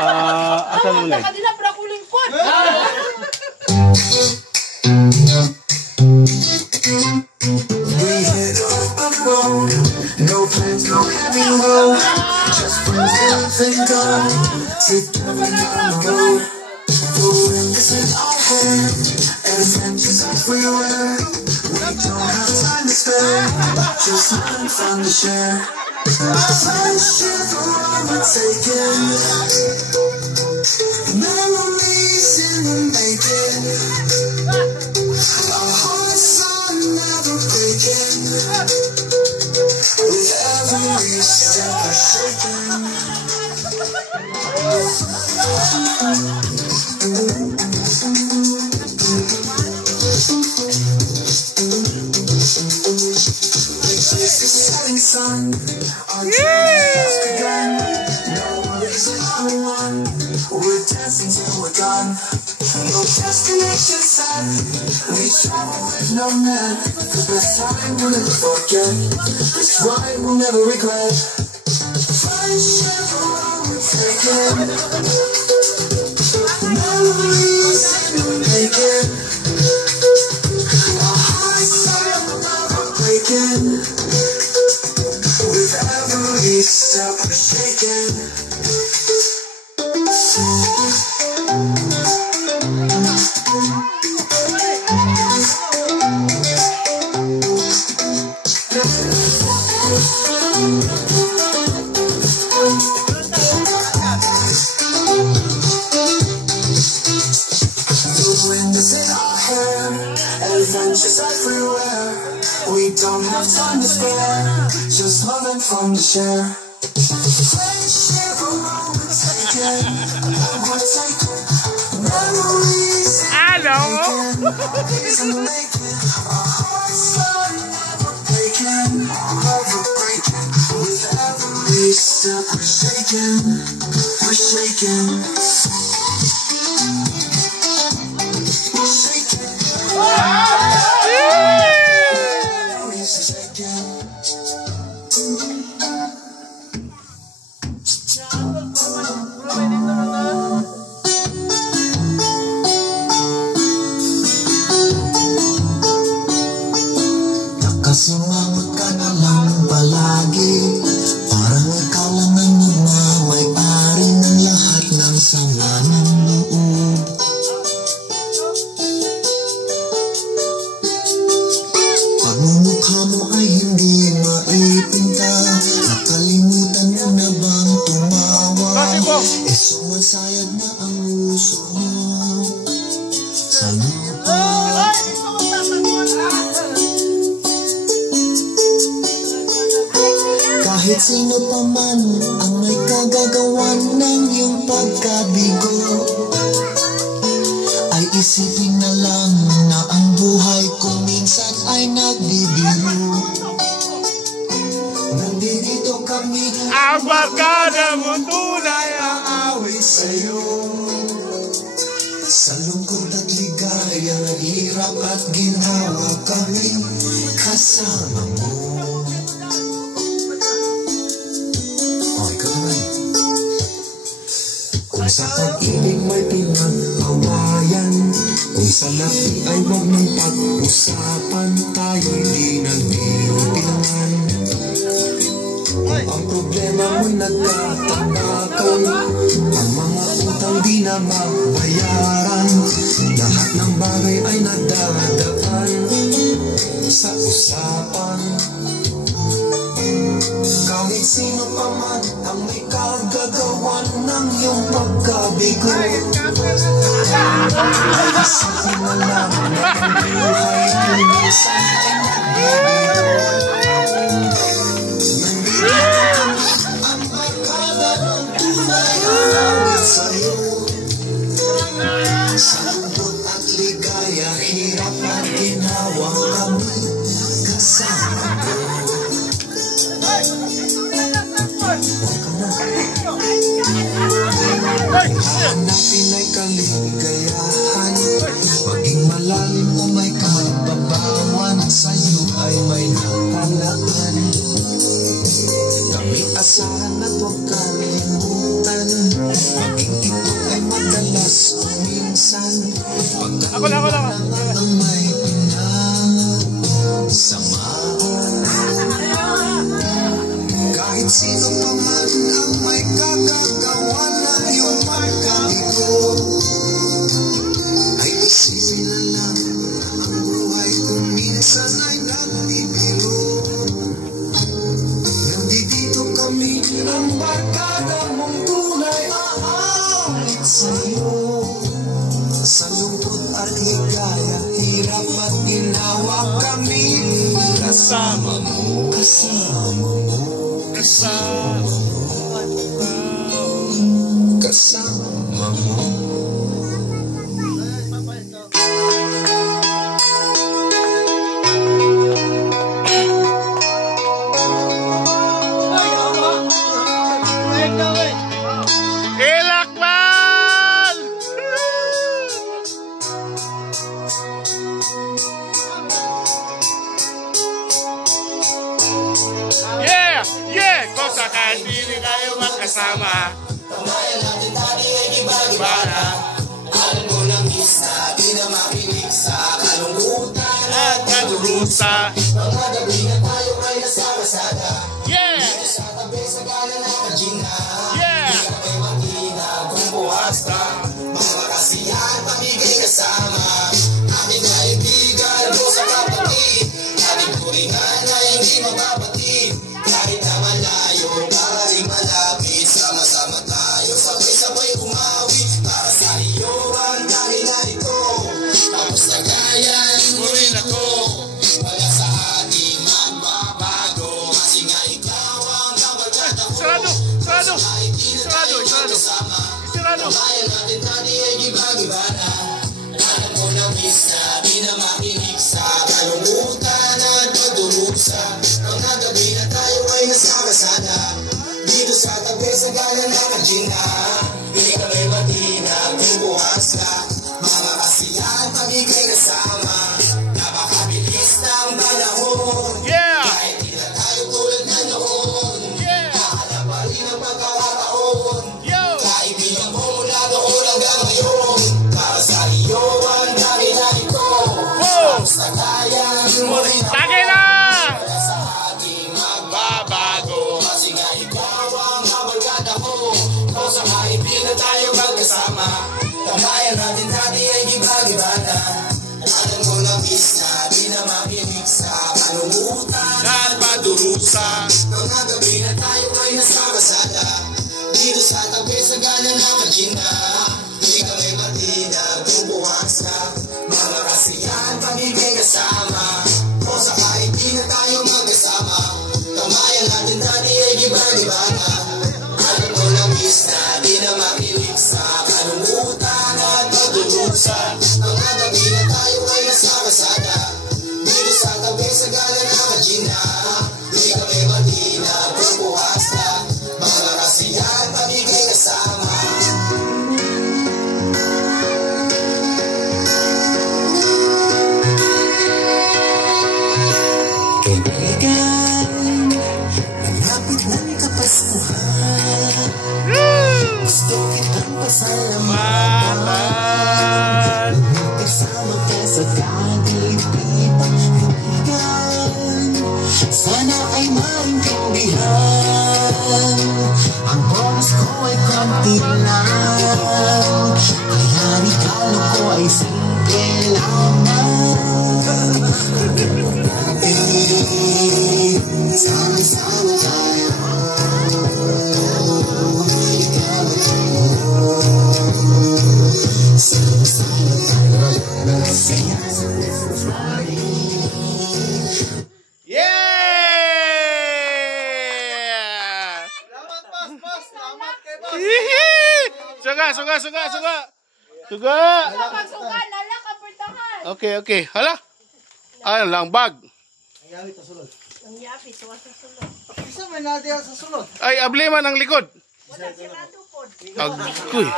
Asan ulit? Kadina para kulingkod. We hit off the road, no plans, no heavy road. Just friends and gone, together down the road. The wind is in our hair, adventures everywhere. We don't have time to spare, just nothing fun to share. Friendship overtaken, memories in the making. Our hearts are never breaking, with every step we're shaking. This is setting sun, our journey has begun. No reason to run, we're dancing till we're done. No destination set, we travel with no net. The best time we'll never forget, this ride we'll never regret. Friendship overtaken, memories in the making. Our hearts are never breaking, with every step we're shaking. The wind is in our hair, adventures everywhere. We don't have time to spare, just love and fun to share. Friendship overtaken, memories in the making. Our hearts are never breaking, never breaking. With every step we're shaking, we're shaking. Nakasimangot ka na lang palagi, parang ikaw lang ang nagmamay-ari ng lahat ng sanga ng loob. Pagmumukha mo ay hindi maipinta, nakalimutan mo na bang tumawa? E sumasayag na ang uso mo sa lupa. Kahit sino pa man ang may kagagawan ng iyong pagkabigo, ay isipin na lang na ang buhay kung minsan ay nagbibiro. Nandito kami, Ang barkada mo tunay ang awit sa'yo. Sa lungkot at ligaya, hirap at ginawa kami kasama mo. Kung sa pag-ibig may pinag-awayan, kung sa lapi ay wag ng pag-usapan, tayo'y di nagbirubilan. Ang problema mo'y nagtatambakan, ang mga utang di na mabayaran, lahat ng bagay ay nadadaan sa usapan. Kahit sino pa man ang may kagagawan ng iyong pagkabigo, ay isipin na lang na ang buhay kung minsan ay nagbibiro. Nandito kami, ang barkada ng tunay ang awit sa'yo. Sa lungkot at ligaya, hirap at ginawa kami kasama mo. Hanapin ay kaligayahan, maging malalim o may kababawan, sa'yo ay may natalaan. Kami asahan at huwag kalimutan, maging kasama mo. Ilakban! Yeah! Yeah! Kung sakaling hindi kayo magkasama, Tamayan natin tadi ay giba-gibana. Alam mo lang isa, di na makinig sa kalungkutan at kadurusa. mga gabi na tayo ay nasa kasada. Yeah! Sa tabi sa gala na kajina. Yeah! Di ka may makina kung bukas ka. Mga kasiyahan, pamigay kasama. Aking kaibigan, sa kapatid. Ating turingan ay hindi mababatid. Kahit na malayo, para rin malapit. Sama-sama tayo, sabay-sabay umawi. Para sa iyo ang dahilan ito. Tapos na gaya, mo rin ako. Wala sa ating magbabago. Kasi nga ikaw ang kabarkada ko. Sarado! Sarado! Sarado! Sarado! Sarado! Bayan natin tadi ay giba-gibana. Alam mo na miss na, di na makinig sa kalungkutan at pagdurusa. Mga gabi na tayo ay nasa kasada. Dito sa tabi sa gala na kajina. Di ka may matina kung bukas ka. Mga kasiyahan, pamigay kasama. Napakabilis ng panahon. Yeah! Kahit di na tayo tulad na noon. Yeah! Hanap pa rin ang pagkakataon. Yo! Kaibigan mo mula noon hanggang ngayon. Para sa iyo ang dahilan ito. Wow! Sa kaya mo rin ako. Tagay na! Wala sa ating magbabago. Kasi nga ikaw ang kabarkada ko. Kung sa kaibigan tayo magkasama. Tamayan natin dati ay giba-gibana. Alam mo na miss na di na makinig sa kalungkutan at padurusa. Mga gabi na tayo ay nasa kasada. Dito sa tabi sa gala na kajina. Di ka may matina kung bukas ka. Mga kasiyahan, pamigay kasama. Kung sa kahit di na tayo magkasama. Tamayan natin dati ay giba-gibana. Alam mo na miss na di na makinig sa kalungkutan at pagdurusa. Mga gabi na tayo ay nasa kasada. Dito sa tabi sa gala na kajina. Di ka may matina kung bukas ka. Mga kasiyahan, pamigay kasama. Kaibigan, malapit ng Kapaskuhan. Gusto kitang pasalamatan. Matan! Kasama ka sa kagipitan. Kaibigan, sana ay maintindihan. Ang oras ko ay konti lang. Kaya regalo ko ay simple lamang. Sama-sama tayo. Ikaw at ako. Sama-sama tayo. Nagsaya sa Christmas party. Yeah! Salamat, boss. Salamat kay boss. Hihi! Suga, suga, suga, suga! Suga! Pagsuka, lala, kapertahan. Okay, okay. Hala! Ano lang, bag. Ang yawit sa sulod. Ang yapi, tuwa sa sulod. Isa may nadiyan sa sulod. Ay, abliman ang likod. Wala, sirado po. Agoy.